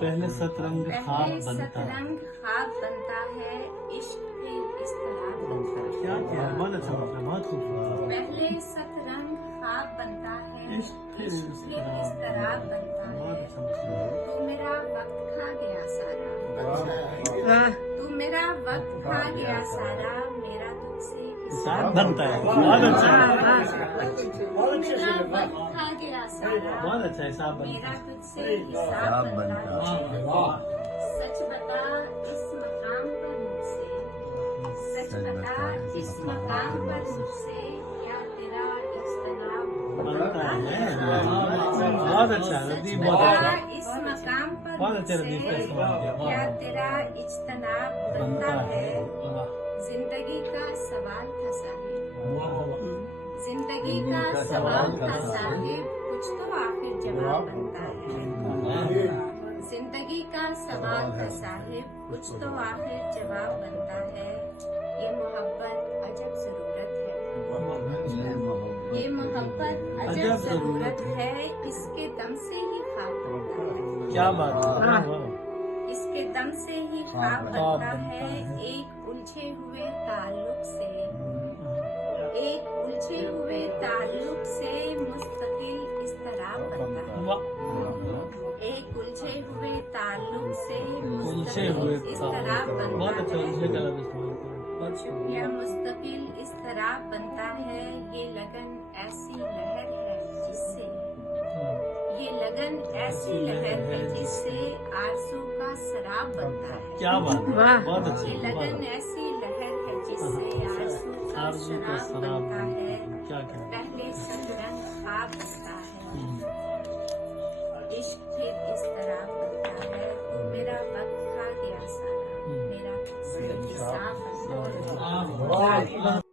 पहले सतरंग ख्वाब बनता है। सतरंग ख्वाब बनता है, इश्क फिर इज़्तराब बनता है। क्या क्या बहुत अच्छा मतलब, बहुत खूबसूरत। पहले सतरंग ख्वाब बनता है, इश्क फिर इज़्तराब बनता है। बहुत अच्छा मतलब। तू मेरा वक्त खा गया सारा, तू मेरा वक्त खा गया सारा, मेरा तुझसे हिसाब बनता है, बहुत अच्छा है। मेरा वक्त खा गया सारा, बहुत अच्छा हिसाब बनता मेरा है। तुझसे हिसाब बनता है। सच बता इस मकाम पर मुझसे, सच बता इस मकाम पर मुझसे, क्या तेरा इज्तनाब बनता है। बहुत अच्छा रदीफ, बहुत अच्छा, इस मकाम पर बहुत अच्छे रदीफ का इस्तेमाल किया। क्या तेरा इज्तनाब बनता है। जिंदगी का सवाल था साहिब, जिंदगी का सवाल था साहिब, कुछ तो आखिर जवाब बनता है। जिंदगी का सवाल था साहिब, कुछ तो आखिर जवाब बनता है। ये मोहब्बत अजब जरूरत है, ये मोहब्बत अजब जरूरत है, इसके दम से ही ख्वाब बनता है। क्या बात है। इसके दम से ही ख्वाब बनता है। एक उलझे हुए ताल्लुक से, एक उलझे हुए ताल्लुक से मुस्तकिल इज़्तराब बनता है। एक उलझे हुए ताल्लुक से मुस्तकिल इज़्तराब बनता है। यह मुस्तकिल इज़्तराब बनता है। ये लगन ऐसी लहर है जिससे, ये लगन ऐसी लहर है जिससे आरज़ू का शराब बनता है। क्या बात है, बहुत अच्छी। ये लगन ऐसी लहर है जिससे आरज़ू का शराब बनता है। पहले सतरंग ख्वाब बनता है, इश्क फिर इज़्तराब बनता है। तू मेरा वक्त खा गया सारा, मेरा तुझसे हिसाब बनता है।